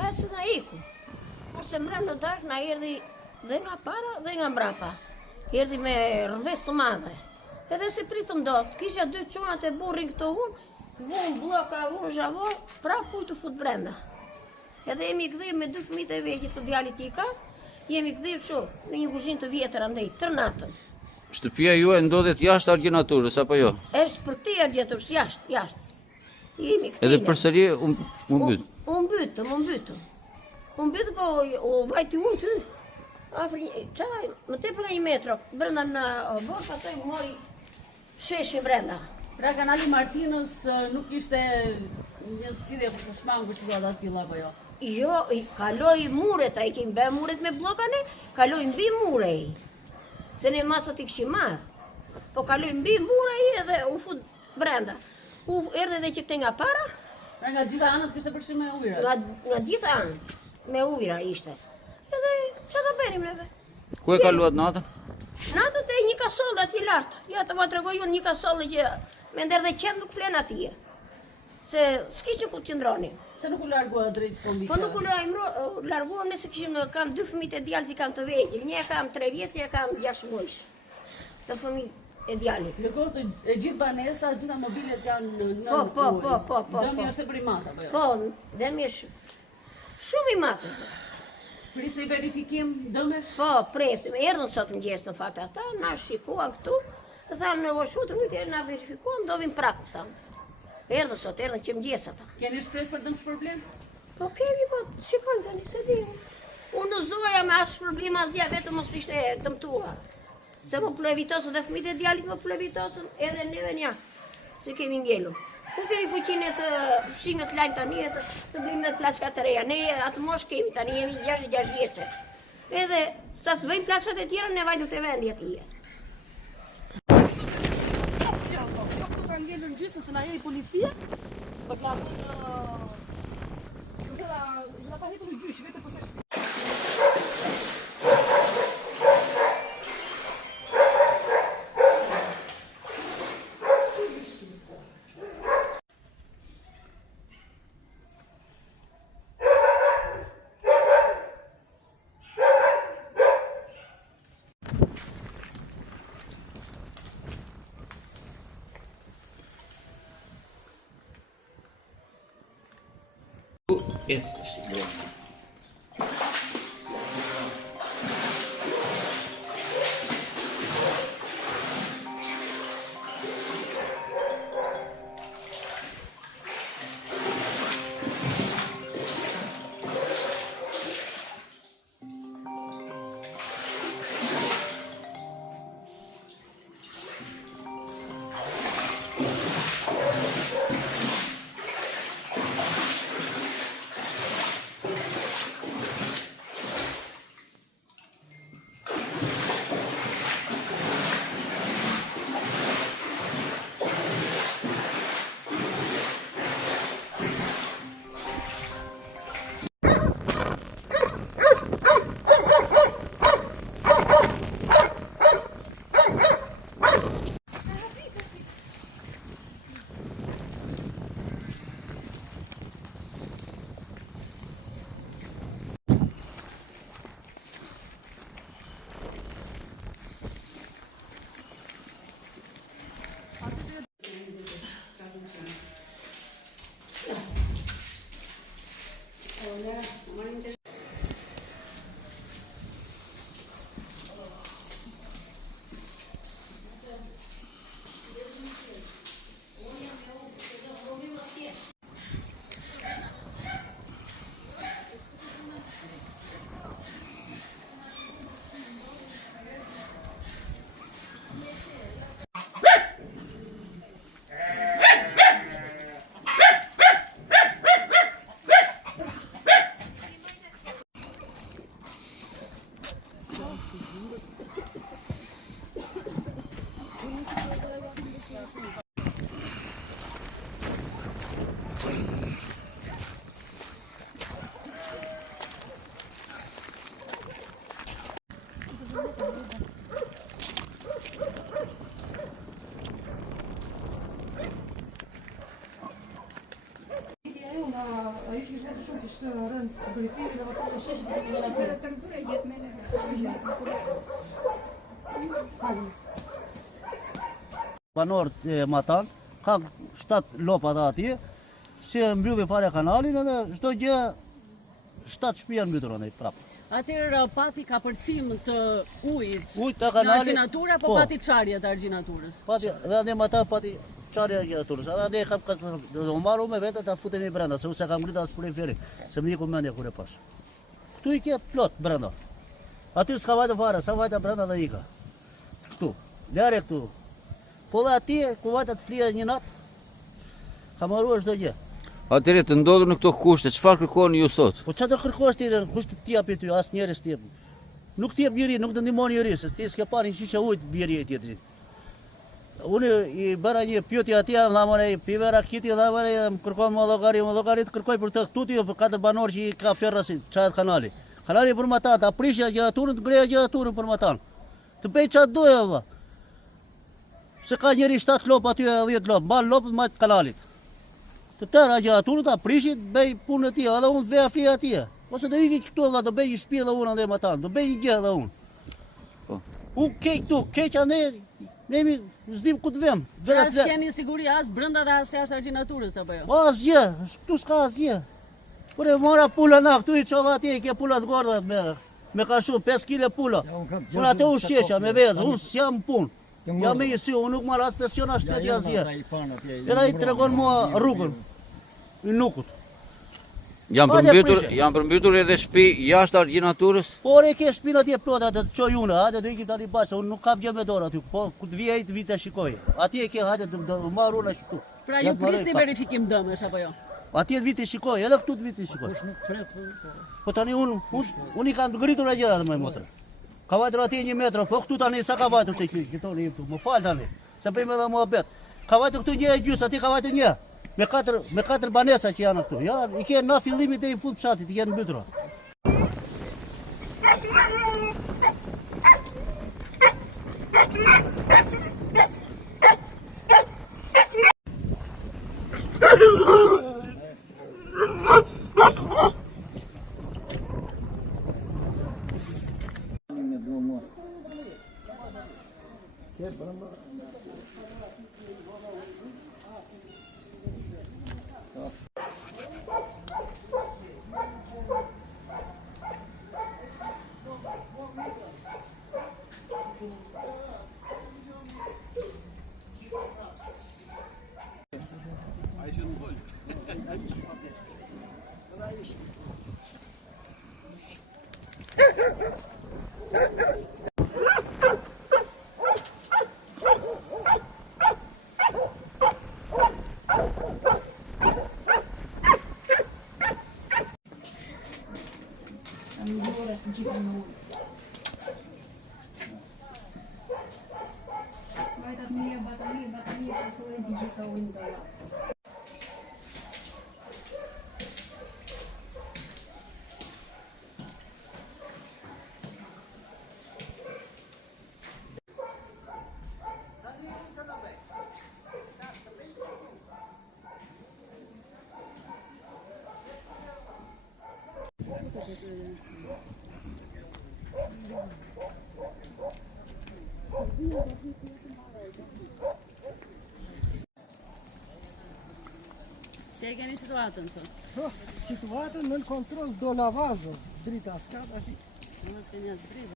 Se na iku. Ose mbrëm në darkë na erdhi dhe nga para dhe nga mbrapa. Erdhi me rrëves të madhe. Edhe se pritëm dot, kisha dy çunat e burrin këto vun bloka, vun zhavor, prap kujtu fut brenda. Edhe jemi kthyer me dy fëmijët e vegjël të djalit tika, jemi kthyer kështu në një kuzhinë të vjetër andej, tër natën. Shtëpia juaj ndodhet jashtë Argjenaturës apo jo? Është për te Argjenaturës, jashtë. Jemi këtile. Edhe përsëri u mbyt. U mbytëm. U mbytëm po u vajti unë ty. Çaj, më tepër nga 1 metro, brenda në borë, pastaj u mori sheshi brenda. Pra kanali Martinës nuk ishte një zgjidhje për shmangu situata të tilla apo jo? Jo, kaloi muret, ai kemi bërë muret me bllokane, kaloi mbi murej. Se ne masat I kishim marrë. Po kaloi mbi murej edhe u fut brenda. U erdhi edhe që këte nga para. Pra nga gjitha anët kishte përfshirë me ujëra? Nga gjitha anët, me ujëra ishte. Edhe që ta bërim neve? Ku e kaluat natën? Natën te një kasollë aty lart. Ja të va tregoj unë një kasollë që me nder dhe qenë nuk flen atje. Se s'kishim ku të qëndroni. Se nuk u largua drejt kombit? Po nuk u larguam nëse kishim, kam 2 fëmijë të djalit që kam të vegjël. Një kam 3 vjeç, një kam 6 muaj. Të fëmijë e djalit. Ndërkohë e gjithë banesa, gjitha mobiljet janë në Po. Dëmi është e primat apo jo? Po, dëmi është shumë I madh. Prisni verifikim dëmesh? Po, presim. Erdhën sot mëngjes në fakt ata, na shikuan këtu, thanë o shutëm, na verifikuan, do vim prapë, thanë. Erdhën që mëngjes ata. Keni shpresë për dëmsh problem? Po kemi, po shikojnë tani, se di. Unë në zoja me asë problem asja, vetëm mos ishte dëmtuar. Se më plevitosën dhe fëmijët e djalit më plevitosën edhe neve nja, se kemi ngelur. Ku kemi fuqinë të fshime të lajmë tani, të blimë dhe plaçka të reja. Ne atë mosh kemi tani, jemi 6 vjeçe. Edhe sa të bëjmë plaçkat e tjera, ne vajtëm të vendi atije. Ka ngelur në gjysë se na jeri policia, po ka pa hetur në gjysh, vetë për të shumë kishtë rënë bëritiri dhe vëtë se sheshi për të gjela tërë. Të rëzure gjithë me në Banorët e Matan, ka 7 lopa dhe ati, si mbylli fare kanalin edhe çdo gjë 7 shtëpia mbytur anë prapë. Atëherë pati ka përcim të ujit. Ujit të Në kanalit. argjinaturë apo pati çarje të argjinaturës? Pati dhe ande Matan pati çarje e argjinaturës. Edhe ande kam do marru me vetë ta futemi brenda, se unë kam ngritur as për feri, se më iku mendja kur e pas. Ktu i ke plot brenda. Aty s'ka vajtë fare, sa vajta brenda dhe ika. Ktu, lare këtu. Po dhe atje, ku vajta të flija një natë, ka marruar çdo gjë. Atëre të ndodhur në këto kushte, çfarë kërkoni ju sot? Po çfarë do kërkosh ti, kush të japi ty, as njerëz ti. Nuk ti jep njëri, nuk të ndihmon njëri, se ti s'ke parë një shishe ujë bjerje e tjetrit. Unë i bëra një pyetje atje, dhamore pivera kiti, dhamore më kërkon më llogarit kërkoj për të këtu ti për 4 banor që i ka ferrasin, çajt kanali. Kanali për mata, ta prishja gjaturën, të greja gjaturën për matan. Të bëj çfarë doja valla. Se ka njëri 7 lop aty e 10 lop, mban lopët mbajt kanalit. Të tëra gjaturën ta prishit, bëj punën e tij, edhe unë veja flia atje. Ose do iki këtu valla, do bëj një shtëpi edhe unë ande matan, do bëj një gjë edhe unë. Po. Unë keq këtu, keq ande, nemi s'dim ku të vëm. Pra s'keni siguri as brenda dhe as jashtë argjinaturës apo jo? Asgjë, këtu s'ka asgjë. Por e mora pula na, këtu i çova atje, i ke pula të gorda me ka shumë 5 kg pula. Unë atë u shqesha me vezë, unë s'jam punë. Jam me si, unë nuk marr as pension as shteti asgjë. Edhe ai tregon mua rrugën. I nukut. Janë përmbytur edhe shtëpi jashtë argjinaturës? Por e ke shtëpinë atje plot atë të çoj unë, hajde do ikim tani bashkë, unë nuk kam gjë me dorë aty, po ku të vijej të vite shikoj. Atje e ke hajde do marr unë ashtu. Pra ju prisni verifikim dëmesh apo jo? Atje të vite shikoj, edhe këtu të vite shikoj. Po tani unë i kam ngritur e gjërat më motrë. Ka vajtur atje 1 metër, po këtu tani sa ka vajtur te këtoni këtu. Më fal tani, se bëjmë edhe muhabet. Ka vajtur këtu 1 gjys, atje ka vajtur 1. Me 4 banesa që janë këtu. Ja, i ke në fillimit deri në fund fshatit, i kanë mbytur. Si e keni situatën sot? Situatën në kontrol do lavazë, drita s'ka, Nuk keni as dritë.